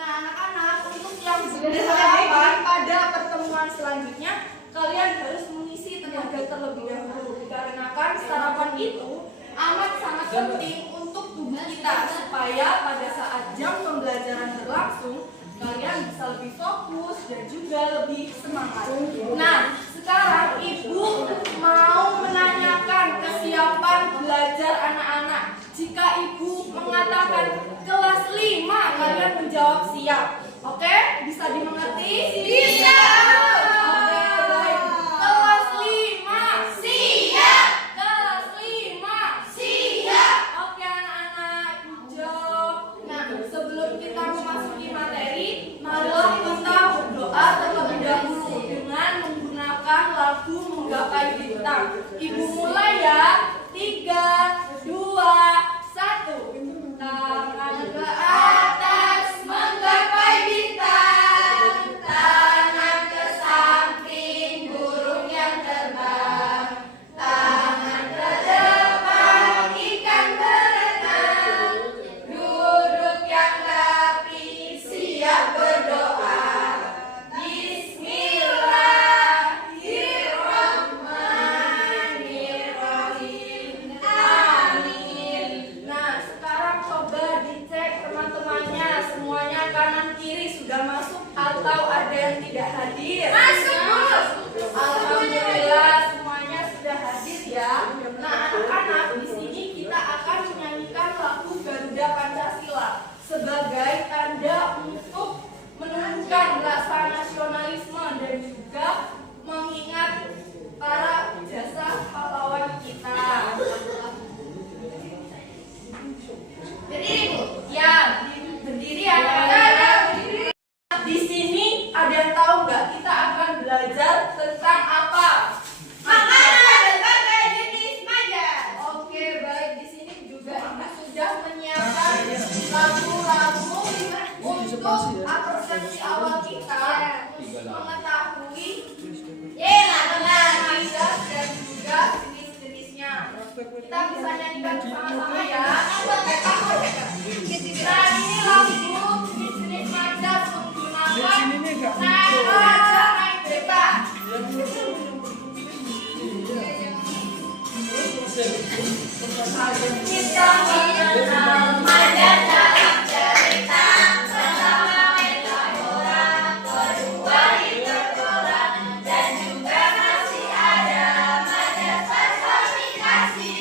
Nah, anak-anak, untuk yang berharapan pada pertemuan selanjutnya, kalian harus mengisi tenaga terlebih dahulu. Dikarenakan sarapan itu amat sangat penting untuk tubuh kita, supaya pada saat jam pembelajaran berlangsung, kalian bisa lebih fokus dan juga lebih semangat. Nah, sekarang Ibu mau menanyakan kesiapan belajar anak-anak. Jika Ibu mengatakan kelas 5, kalian menjawab siap. Oke? Bisa dimengerti? Bisa. Oke, baik. Kelas 5, siap. Kelas 5, siap. Oke, anak-anak, good job. Nah, sebelum kita memasuki materi, marilah kita berdoa terlebih dahulu dengan menggunakan lagu Menggapai Bintang. Ibu mulai ya. 3, 2, 1. Tangan ke atas menggapai bintang, tangan ke samping burung yang terbang, tangan ke depan ikan berenang, duduk yang rapi siap berdoa. Bismillahirrahmanirrahim. Amin. Nah, sekarang coba dicek teman-temannya, semuanya kanan kiri sudah masuk atau ada yang tidak hadir? Masuk, Bu. Alhamdulillah semuanya sudah hadir ya. Nah, anak-anak, di sini kita akan menyanyikan lagu Garuda Pancasila sebagai tanda untuk menunjukkan rasa nasionalisme dan juga mengingat para jasa pahlawan kita. Berdiri, Bu. Ya, berdiri anak-anak. Di sini ada yang tahu nggak kita akan belajar tentang apa? Makanan berbagai jenis majan. Oke, baik. Di sini juga Ibu sudah menyiapkan lagu-lagu untuk persepsi awal kita mengetahui makanan dan juga jenis-jenisnya. Kita bisa nyanyikan bersama-sama ya. Nah, ini lagu jenis-jenis macan menggunakan naik raja, naik bebas. Kita mengenal macan dalam cerita, bersama metafora, berdua di tergolak, dan juga masih ada macan personifikasi.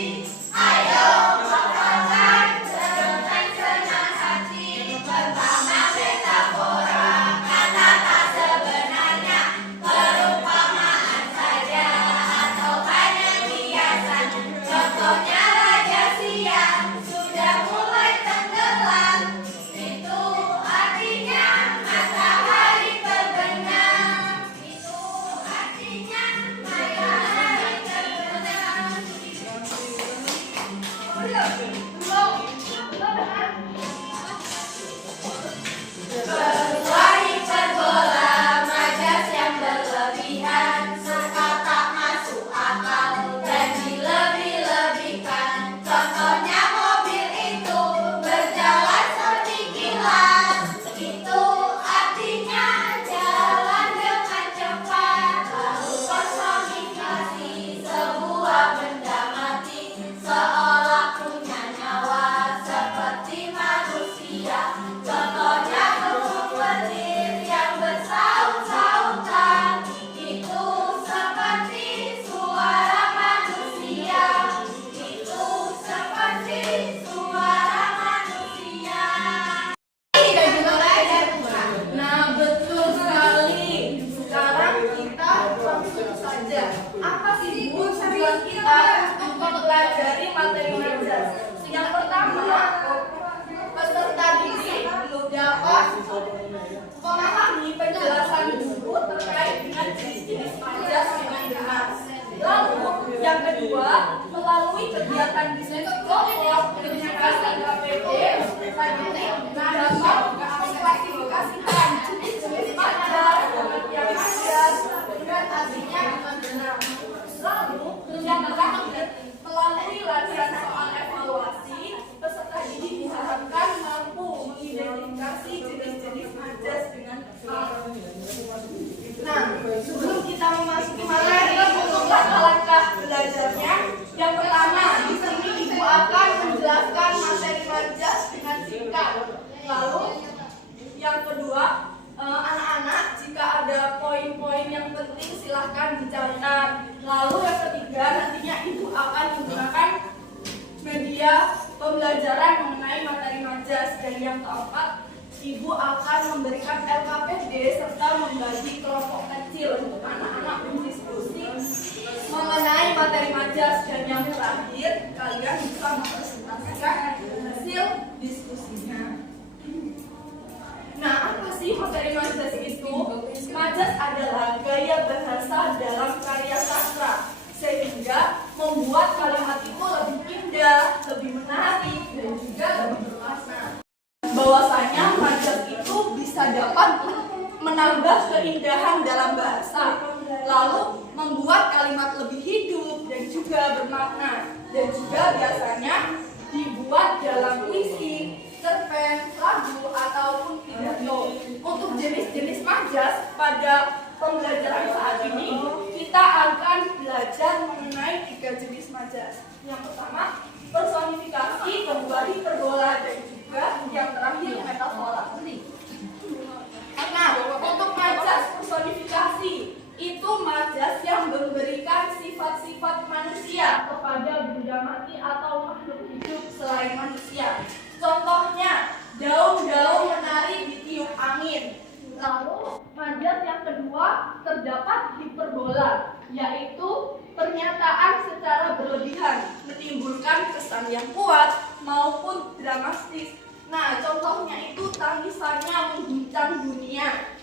Ayo hafalkan dengan senang hati. Pertama metafora, kata tak sebenarnya, perumpamaan saja atau hanya kiasan. Contohnya raja siang sudah mulai tenggelam. Itu artinya matahari terbenam. Itu artinya matahari terbenam. Berlari terbola majas yang berlebihan, suka tak masuk akal dan dilebih-lebihkan. Contohnya mobil itu berjalan seperti kilat. Itu artinya jalan dengan cepat. Lalu personifikasi sebuah benda mati, seolah punya nyawa seperti manusia. Contohnya burung petir yang bersaut-sautan. Itu seperti suara manusia. Itu seperti suara manusia. Nah, betul sekali. Sekarang kita langsung saja. Apa sih tujuan kita untuk mempelajari materi majas? Yang pertama, peserta didik belum dapat memahami penjelasan guru terkait dengan jenis-jenis majas dengan benar. Lalu, yang kedua, melalui kegiatan bisnis kelompok, komunikasi KPD, selanjutnya dapat mengklasifikasikan jenis-jenis majas, pengertian majas, dan artinya dengan benar. Lalu, yang terakhir, melalui latihan soal evaluasi, peserta didik diharapkan mampu mengidentifikasi jenis jenis majas dengan A. Nah, sebelum kita memasuki materi untuk langkah belajarnya, yang pertama di sini ibu akan menjelaskan materi majas dengan singkat. Lalu yang kedua, anak-anak jika ada poin-poin yang penting silahkan dicatat. Lalu yang ketiga, nantinya ibu akan menggunakan media pembelajaran mengenai materi majas. Dan yang keempat, ibu akan memberikan LKPD serta membagi kelompok kecil untuk anak-anak berdiskusi mengenai materi majas. Dan yang terakhir, kalian bisa mempresentasikan hasil diskusinya. Nah, apa sih materi majas itu? Majas adalah gaya bahasa dalam karya sastra, sehingga membuat kalimat itu lebih indah, lebih menarik, dan juga lebih bermakna. Bahwasanya majas itu bisa dapat menambah keindahan dalam bahasa, lalu membuat kalimat lebih hidup dan juga bermakna, dan juga biasanya dibuat dalam puisi, cerpen, lagu, ataupun pidato. Untuk jenis-jenis majas pada pembelajaran saat ini, kita akan belajar mengenai 3 jenis majas. Yang pertama, personifikasi, kedua hiperbola, dan juga yang terakhir metafora. Nah, untuk majas personifikasi, itu majas yang memberikan sifat-sifat manusia kepada benda mati atau makhluk hidup selain manusia. Contohnya, daun-daun menari ditiup angin. Lalu, majas yang kedua terdapat hiperbola, yaitu pernyataan secara berlebihan, menimbulkan kesan yang kuat maupun dramatis. Nah, contohnya itu tangisannya mengguncang dunia.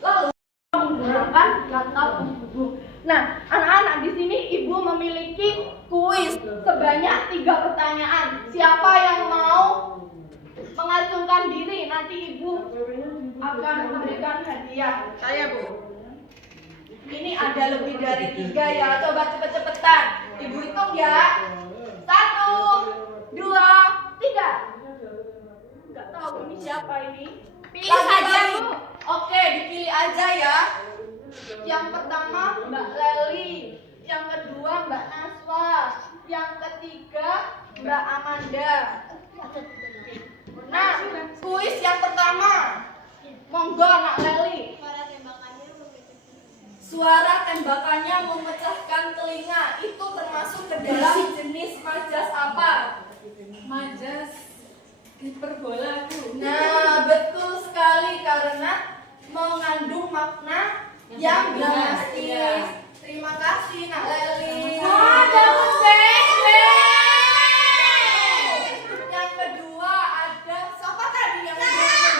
Lalu, menggunakan kata penghubung. Nah, anak-anak di sini ibu memiliki kuis sebanyak 3 pertanyaan. Siapa yang mau mengacungkan diri? Nanti ibu akan memberikan hadiah. Saya, Bu. Ini ada lebih dari 3 ya. Coba cepet-cepetan. Ibu hitung ya. 1, 2, 3. Nggak tahu ini siapa ini. Pilih saja, Bu. Oke, dipilih aja ya. Yang pertama Mbak Leli, yang kedua Mbak Naswa, yang ketiga Mbak Amanda. Nah, kuis yang pertama, monggo Anak Leli. Suara tembakannya memecahkan telinga. Itu termasuk ke dalam jenis majas apa? Majas hiperbola, Bu. Nah, betul sekali karena mengandung makna yang dramatis. Terima kasih Nak Leli. Yang kedua ada siapa tadi yang kedua?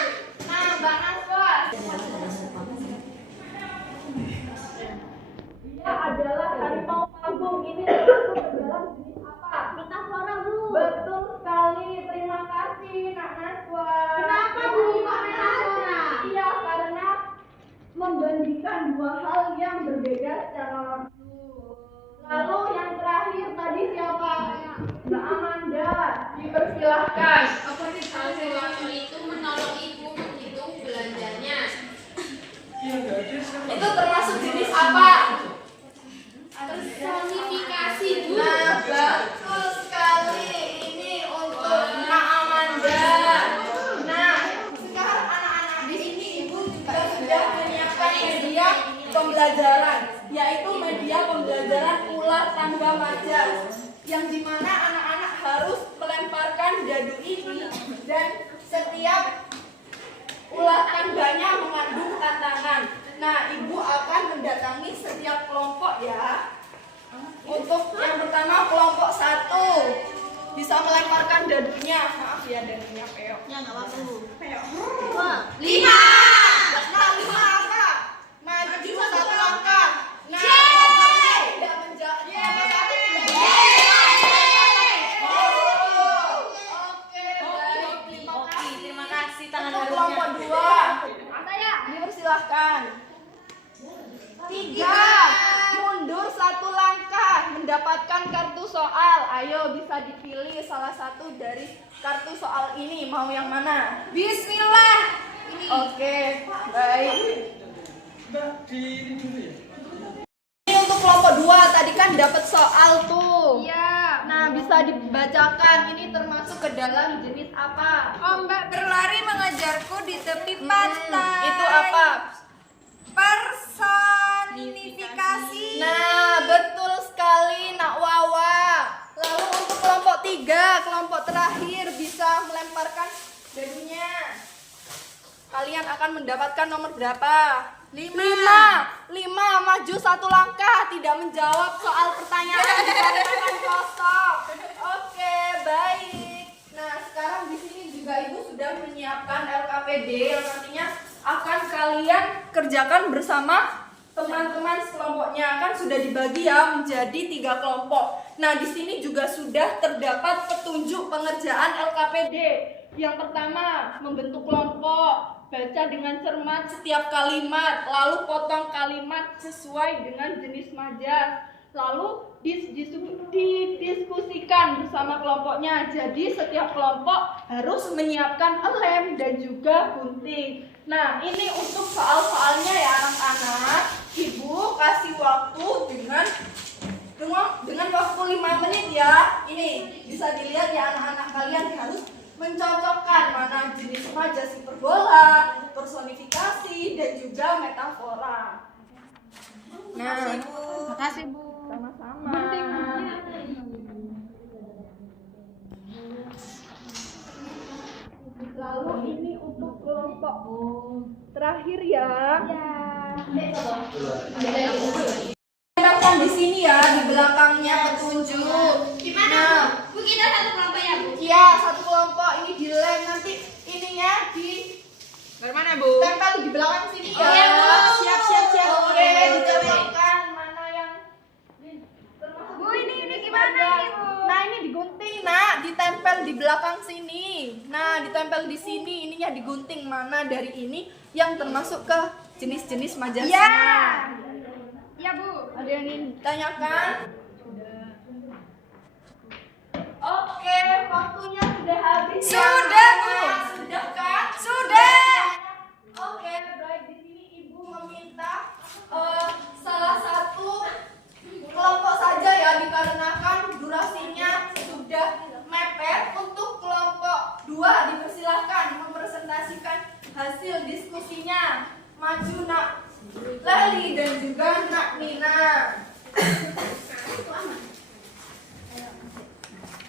Nah, Mbak Naswa. Dia adalah harimau panggung. Ini termasuk ke dalam jenis apa? Metafora, Bu. Betul sekali. Terima kasih Nak Naswa. Kenapa, Bu? Kok metafora? Iya, karena membandingkan 2 hal yang berbeda secara langsung. Lalu yang terakhir tadi siapa? Mbak Amanda. Dipersilahkan. Apa sih kalkulator itu menolong ibu menghitung belanjanya? Itu termasuk jenis apa? Personifikasi, Bu. Nah, betul sekali. Ini untuk Mbak Amanda. Nah, sekarang anak-anak di sini ibu juga sudah menyiapkan media pembelajaran, yaitu media pembelajaran ulah tangga majas, yang dimana anak-anak harus melemparkan dadu ini dan setiap ulah tangganya mengandung tantangan. Nah, ibu akan mendatangi setiap kelompok ya. Untuk yang pertama kelompok 1 bisa melemparkan dadunya. Maaf ya, dadunya peok. Ya, nggak apa-apa, Bu. Peok. 5. Nah, 5 apa? Maju 1 langkah. Nah, tidak menjawab. Oke, baik. Terima kasih. Tangan Untuk harusnya. kelompok 2. Dipersilahkan. 3. Mundur 1 langkah mendapatkan kartu soal. Ayo bisa dipilih salah satu dari kartu soal ini. Mau yang mana? Bismillah. Oke, baik. Ini untuk kelompok 2 tadi kan dapat soal tuh. Iya. Nah, bisa dibacakan ini termasuk ke dalam jenis apa? Ombak berlari mengejarku di tepi pantai. Itu apa? Personifikasi. Nah, betul sekali Nak Wawa. Lalu untuk kelompok 3, kelompok terakhir bisa melemparkan jadunya. Kalian akan mendapatkan nomor berapa? 5. Maju 1 langkah, tidak menjawab soal pertanyaan dikarenakan kosong. Oke, baik. Nah, sekarang di sini juga Ibu sudah menyiapkan LKPD yang nantinya akan kalian kerjakan bersama teman-teman sekelompoknya. Kan sudah dibagi ya menjadi 3 kelompok. Nah, di sini juga sudah terdapat petunjuk pengerjaan LKPD. Yang pertama, membentuk kelompok. Baca dengan cermat setiap kalimat, lalu potong kalimat sesuai dengan jenis majas. Lalu didiskusikan bersama kelompoknya. Jadi setiap kelompok harus menyiapkan lem dan juga gunting. Nah, ini untuk soal-soalnya ya anak-anak. Ibu kasih waktu dengan waktu 5 menit ya. Ini bisa dilihat ya anak-anak, kalian harus mencocokkan mana jenis majas hiperbola, personifikasi, dan juga metafora. Nah, Makasih Bu. sama-sama. Lalu ini untuk kelompok terakhir ya. Tempelkan di sini ya, di belakangnya petunjuk. Gimana Bu? Bu kita satu kelompok ya Bu? Iya, satu kelompok ini di lem, nanti ininya Bagaimana Bu? tempel di belakang sini ya. Oke, Bu. Siap. Oke, dicocokkan mana yang termasuk. Bu ini gimana nih Bu? Nah, ini digunting, Nak, ditempel di belakang sini. Nah, ditempel di sini, ininya digunting mana dari ini yang termasuk ke jenis-jenis majasnya. Iya. Iya Bu. Ada yang ingin ditanyakan? Oke, waktunya sudah habis. Sudah, ya, Bu. Sudah kan? Sudah. Oke, baik, di sini Ibu meminta salah satu kelompok saja ya, dikarenakan durasinya sudah mepet. Untuk kelompok 2 dipersilahkan mempresentasikan hasil diskusinya. Maju Nak Leli dan juga Nak Nina.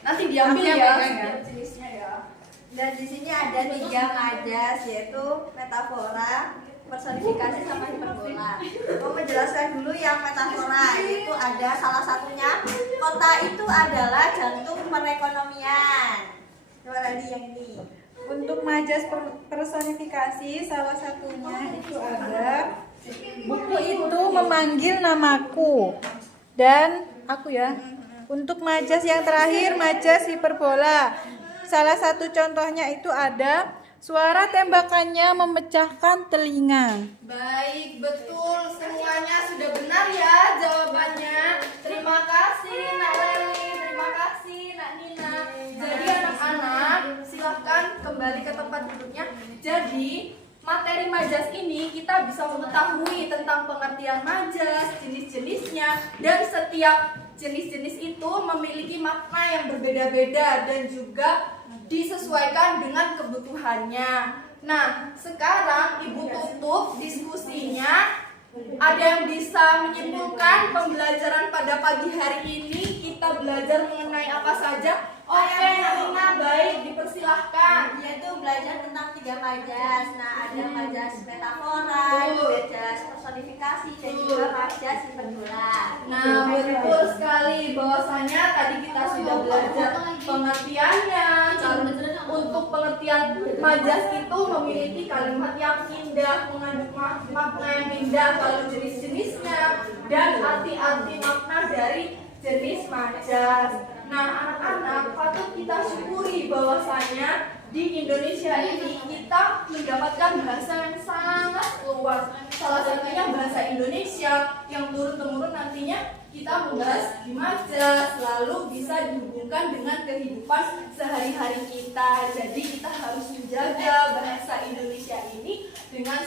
Nanti diambil Aku yang ya, pegang ya. setiap jenisnya ya. Dan di sini ada 3 majas, yaitu metafora, personifikasi, sama hiperbola. Mau menjelaskan dulu yang metafora, yaitu ada salah satunya kota itu adalah jantung perekonomian. Coba tadi yang ini. Untuk majas personifikasi salah satunya itu ada buku itu memanggil namaku dan aku ya. Untuk majas yang terakhir majas hiperbola. Salah satu contohnya itu ada suara tembakannya memecahkan telinga. Baik, betul. Semuanya sudah benar ya jawabannya. Terima kasih Nak Leli, terima kasih Nak Nina. Jadi anak-anak silahkan kembali ke tempat duduknya. Jadi materi majas ini kita bisa mengetahui tentang pengertian majas, jenis-jenisnya, dan setiap jenis-jenis itu memiliki makna yang berbeda-beda dan juga disesuaikan dengan kebutuhannya. Nah, sekarang Ibu tutup diskusinya. Ada yang bisa menyimpulkan pembelajaran pada pagi hari ini kita belajar mengenai apa saja? Oke, Nina, baik, dipersilahkan. Yaitu belajar tentang 3 majas. Nah, ada majas metafora, majas personifikasi, dan juga majas hiperbola. Nah, betul sekali bahwasanya tadi kita sudah belajar pengertiannya. Untuk pengertian majas itu memiliki kalimat yang indah, mengandung makna yang indah kalau jenis-jenisnya, dan arti-arti makna dari jenis majas. Nah, anak-anak patut kita syukuri bahwasanya di Indonesia ini kita mendapatkan bahasa yang sangat luas. Salah satunya bahasa Indonesia yang turun-temurun nantinya kita membahas di majas, lalu bisa dihubungkan dengan kehidupan sehari-hari kita. Jadi kita harus menjaga bahasa Indonesia ini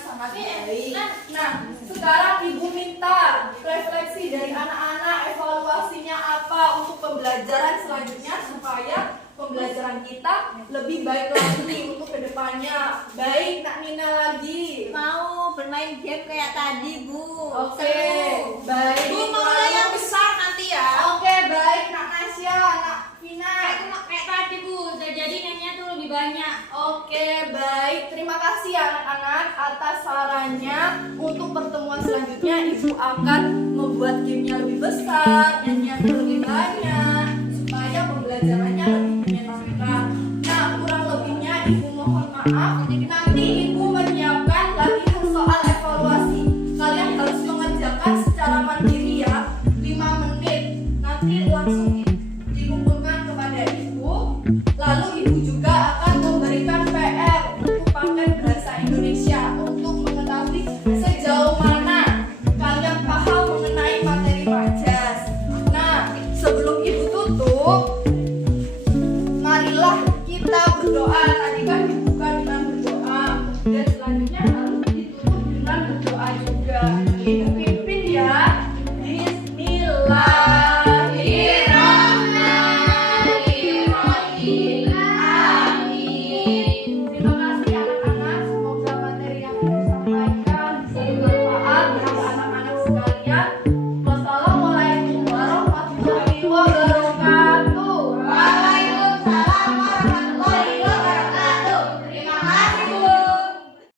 sangat baik. Nah, sekarang Ibu minta refleksi dari anak-anak, evaluasinya apa untuk pembelajaran selanjutnya supaya pembelajaran kita lebih baik lagi untuk kedepannya. Baik, Nak Nina lagi. Mau bermain game kayak tadi, Bu. Oke, Seru. baik. Bu mulai yang besar nanti ya. Oke, baik, Nak Nasya, Nak Vina. Kayak tadi Bu, jadi nanya tuh lebih banyak. Oke, baik. Terima kasih ya anak-anak atas sarannya. Untuk pertemuan selanjutnya Ibu akan membuat gamenya lebih besar, nyanyiannya lebih banyak, supaya pembelajarannya lebih menyenangkan. Nah, kurang lebihnya Ibu mohon maaf. Nanti Ibu menyiapkan latihan soal evaluasi. Kalian harus mengerjakan secara mandiri ya, 5 menit. Nanti langsung dikumpulkan kepada Ibu. Lalu Ibu juga akan memberikan PR untuk paket bahasa Indonesia untuk mengetahui sejauh mana kalian paham mengenai materi majas. Nah, sebelum Ibu tutup, marilah kita berdoa. Tadi kan dibuka dengan berdoa dan selanjutnya